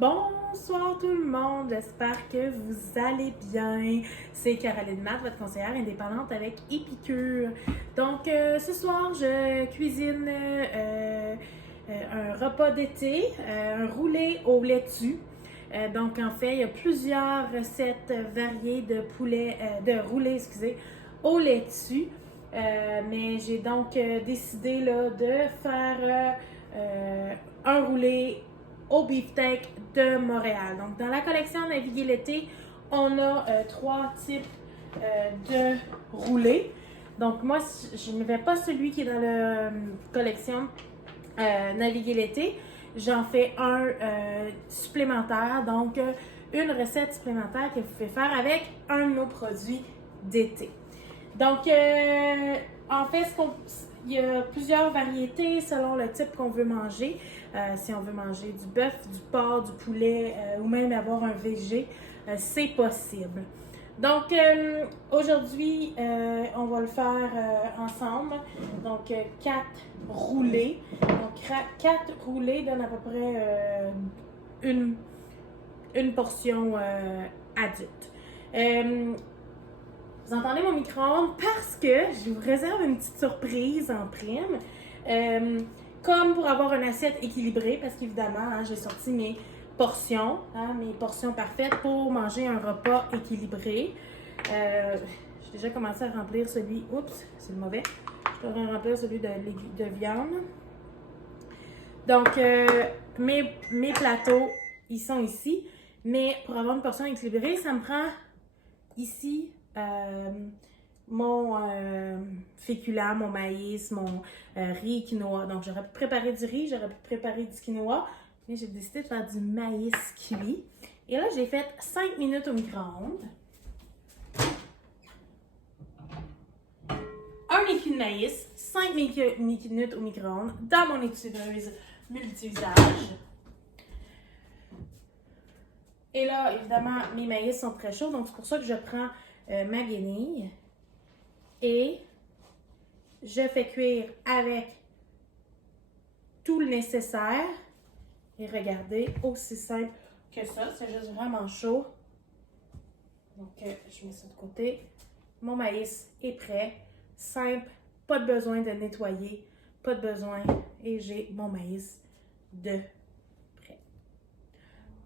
Bonsoir tout le monde, j'espère que vous allez bien. C'est Caroline Matt, votre conseillère indépendante avec Épicure. Donc ce soir, je cuisine un repas d'été, un roulé au laitue. Donc en fait, il y a plusieurs recettes variées de poulet, de roulé, au laitue. Mais j'ai donc décidé là, de faire un roulé au beefsteak de Montréal. Donc, dans la collection Naviguer l'été, on a trois types de roulés. Donc, moi, je ne vais pas celui qui est dans la collection Naviguer l'été. J'en fais un supplémentaire, donc une recette supplémentaire que vous pouvez faire avec un de nos produits d'été. Donc, en fait, il y a plusieurs variétés selon le type qu'on veut manger. Si on veut manger du bœuf, du porc, du poulet ou même avoir un végé, c'est possible. Donc, aujourd'hui, on va le faire ensemble. Donc, 4 roulés. Donc, 4 roulés donnent à peu près une portion adulte. Vous entendez mon micro-ondes parce que je vous réserve une petite surprise en prime. Comme pour avoir une assiette équilibrée, parce qu'évidemment, hein, j'ai sorti mes portions parfaites pour manger un repas équilibré. J'ai déjà commencé à remplir celui, oups, c'est le mauvais. Je devrais remplir celui de viande. Donc, mes plateaux, ils sont ici. Mais pour avoir une portion équilibrée, ça me prend ici mon féculent, mon maïs, mon riz quinoa. Donc, j'aurais pu préparer du riz, j'aurais pu préparer du quinoa, mais j'ai décidé de faire du maïs cuit. Et là, j'ai fait 5 minutes au micro-ondes. Un écu de maïs, 5 minutes au micro-ondes dans mon étuveuse multi-usage. Et là, évidemment, mes maïs sont très chauds, donc c'est pour ça que je prends ma guenille et je fais cuire avec tout le nécessaire. Et regardez, aussi simple que ça, c'est juste vraiment chaud. Donc, je mets ça de côté. Mon maïs est prêt, simple, pas de besoin de nettoyer, pas de besoin, et j'ai mon maïs de prêt.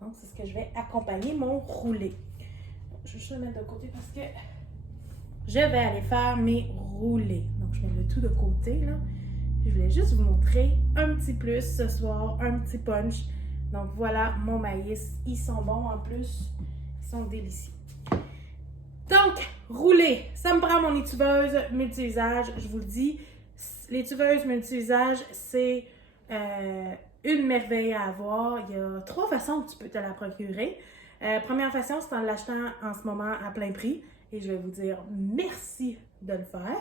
Donc, c'est ce que je vais accompagner mon roulé. Je vais juste le mettre de côté parce que je vais aller faire mes roulés. Donc, je mets le tout de côté, là. Je voulais juste vous montrer un petit plus ce soir, un petit punch. Donc, voilà mon maïs. Ils sont bons en plus. Ils sont délicieux. Donc, roulé. Ça me prend mon étuveuse multi-usage. Je vous le dis, l'étuveuse multi-usage, c'est une merveille à avoir. Il y a 3 façons que tu peux te la procurer. Première façon, c'est en l'achetant en ce moment à plein prix. Et je vais vous dire merci de le faire.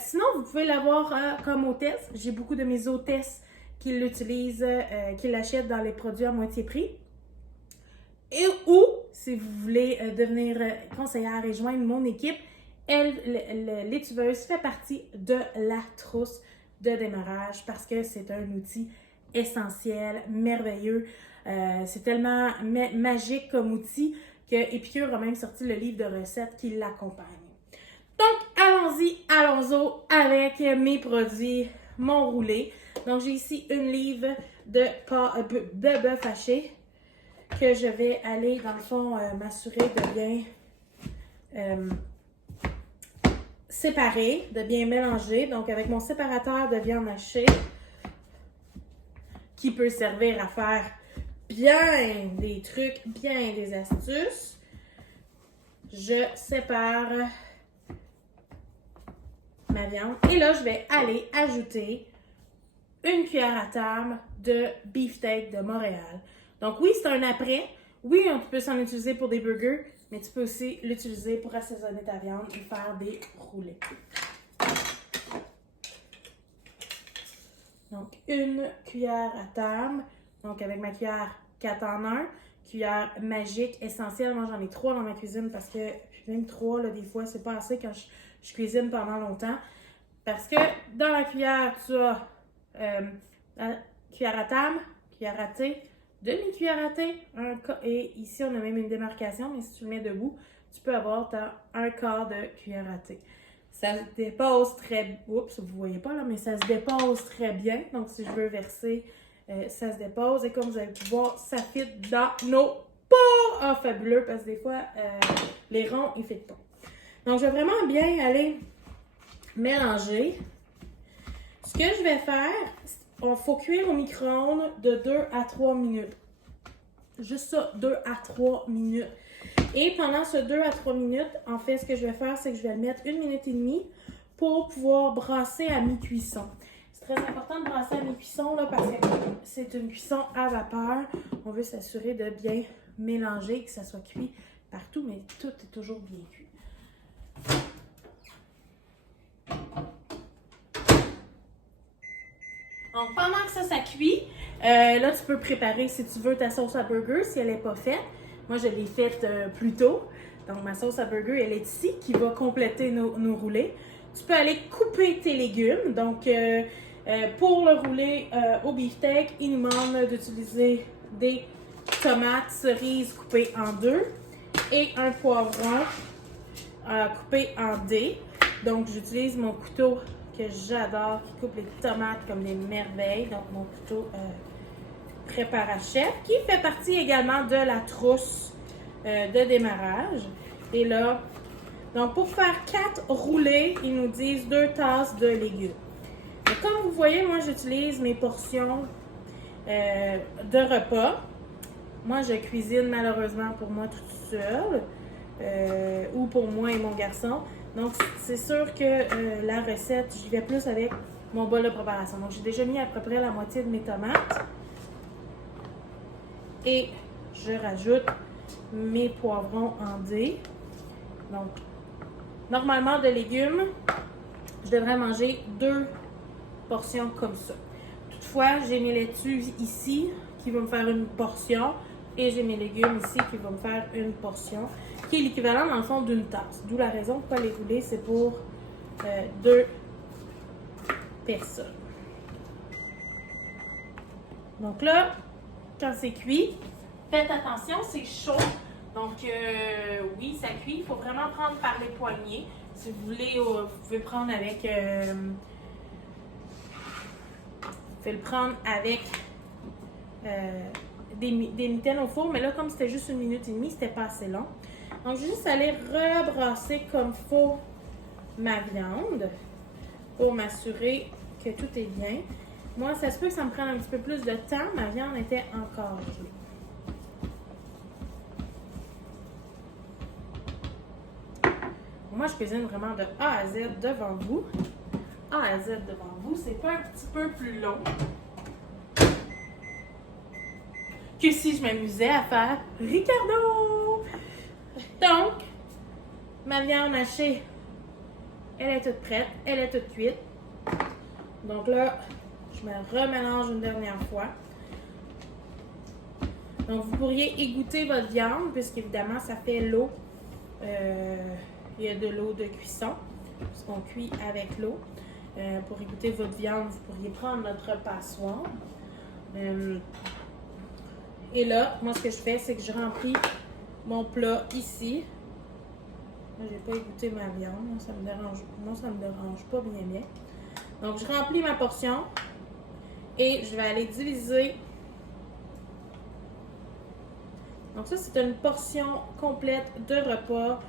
Sinon, vous pouvez l'avoir comme hôtesse. J'ai beaucoup de mes hôtesses qui l'utilisent, qui l'achètent dans les produits à moitié prix. Et ou, si vous voulez devenir conseillère et joindre mon équipe, l'étuveuse fait partie de la trousse de démarrage parce que c'est un outil essentiel, merveilleux. C'est tellement magique comme outil que Épicure a même sorti le livre de recettes qui l'accompagne. Donc, allons-y avec mes produits, mon roulé. Donc, j'ai ici une livre de bœuf haché que je vais aller, dans le fond, m'assurer de bien séparer, de bien mélanger. Donc, avec mon séparateur de viande hachée, qui peut servir à faire bien des trucs, bien des astuces, je sépare ma viande. Et là, je vais aller ajouter une cuillère à table de beefsteak de Montréal. Donc oui, c'est un après. Oui, on peut s'en utiliser pour des burgers, mais tu peux aussi l'utiliser pour assaisonner ta viande et faire des roulés. Donc, une cuillère à table. Donc, avec ma cuillère 4 en 1. Cuillère magique, essentielle. Moi, j'en ai 3 dans ma cuisine parce que même 3, là, des fois, c'est pas assez quand je cuisine pendant longtemps. Parce que dans la cuillère, tu as la cuillère à table, cuillère à thé, demi-cuillère à thé, et ici on a même une démarcation, mais si tu le mets debout, tu peux avoir un quart de cuillère à thé. Ça se dépose très... Oups, vous voyez pas là, mais ça se dépose très bien. Donc si je veux verser, ça se dépose. Et comme vous avez pu voir, ça fit dans nos pots! Ah, fabuleux, parce que des fois, les ronds, ils ne fitent pas. Donc je vais vraiment bien aller mélanger. Ce que je vais faire, il faut cuire au micro-ondes de 2 à 3 minutes. Juste ça, 2 à 3 minutes. Et pendant ce 2 à 3 minutes, en fait, ce que je vais faire, c'est que je vais le mettre 1 minute et demie pour pouvoir brasser à mi-cuisson. C'est très important de brasser à mi-cuisson là, parce que c'est une cuisson à vapeur. On veut s'assurer de bien mélanger, que ça soit cuit partout, mais tout est toujours bien cuit. Donc, pendant que ça cuit, là, tu peux préparer, si tu veux, ta sauce à burger si elle n'est pas faite. Moi, je l'ai faite plus tôt. Donc, ma sauce à burger, elle est ici, qui va compléter nos roulés. Tu peux aller couper tes légumes. Donc, pour le roulé au beefsteak, il nous demande d'utiliser des tomates cerises coupées en 2 et un poivron coupé en dés. Donc, j'utilise mon couteau que j'adore, qui coupe les tomates comme des merveilles. Donc, mon couteau prépare-chef, qui fait partie également de la trousse de démarrage. Et là, donc pour faire 4 roulés, ils nous disent 2 tasses de légumes. Et comme vous voyez, moi, j'utilise mes portions de repas. Moi, je cuisine malheureusement pour moi toute seule ou pour moi et mon garçon. Donc, c'est sûr que la recette, j'y vais plus avec mon bol de préparation. Donc, j'ai déjà mis à peu près la moitié de mes tomates. Et je rajoute mes poivrons en dés. Donc, normalement, de légumes, je devrais manger 2 portions comme ça. Toutefois, j'ai mes laitues ici qui vont me faire une portion. Et j'ai mes légumes ici qui vont me faire une portion, qui est l'équivalent dans le fond d'une tasse. D'où la raison pourquoi les rouler, c'est pour 2 personnes. Donc là, quand c'est cuit, faites attention, c'est chaud. Donc oui, ça cuit. Il faut vraiment prendre par les poignées. Si vous voulez, vous pouvez prendre avec... vous pouvez le prendre avec... des mitaines au four, mais là, comme c'était juste 1 minute et demie, c'était pas assez long. Donc, je vais juste aller rebrasser comme faut ma viande pour m'assurer que tout est bien. Moi, ça se peut que ça me prenne un petit peu plus de temps. Ma viande était encore gelée. Moi, je cuisine vraiment de A à Z devant vous. A à Z devant vous, c'est pas un petit peu plus long que si je m'amusais à faire Ricardo. Donc, ma viande hachée, elle est toute prête, elle est toute cuite. Donc là, je me remélange une dernière fois. Donc, vous pourriez égoutter votre viande, puisqu'évidemment, ça fait l'eau. Il y a de l'eau de cuisson, puisqu'on cuit avec l'eau. Pour égoutter votre viande, vous pourriez prendre notre passoire. Et là, moi, ce que je fais, c'est que je remplis mon plat ici. Là, j'ai pas égoutter ma viande. Moi, ça me dérange pas bien. Donc, je remplis ma portion et je vais aller diviser. Donc, ça, c'est une portion complète de repas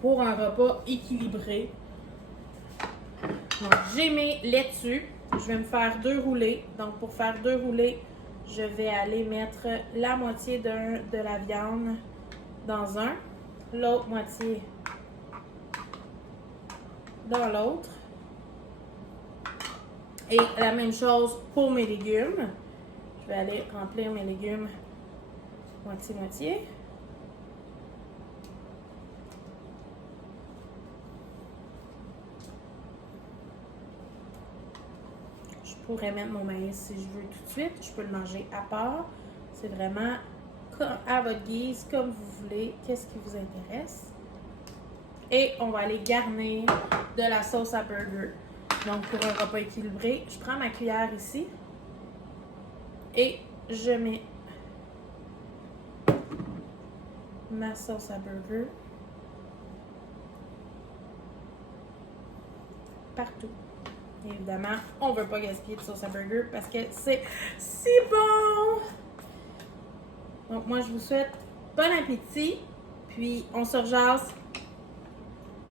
pour un repas équilibré. Donc, j'ai mes laitues. Je vais me faire 2 roulés. Donc, pour faire 2 roulés, je vais aller mettre la moitié de la viande dans un, l'autre moitié dans l'autre. Et la même chose pour mes légumes. Je vais aller remplir mes légumes moitié-moitié. Je pourrais mettre mon maïs si je veux tout de suite. Je peux le manger à part. C'est vraiment à votre guise, comme vous voulez. Qu'est-ce qui vous intéresse? Et on va aller garnir de la sauce à burger. Donc, pour un repas équilibré, je prends ma cuillère ici. Et je mets ma sauce à burger partout. Et évidemment, on ne veut pas gaspiller de sauce à burger parce que c'est si bon! Donc moi, je vous souhaite bon appétit. Puis on se rejase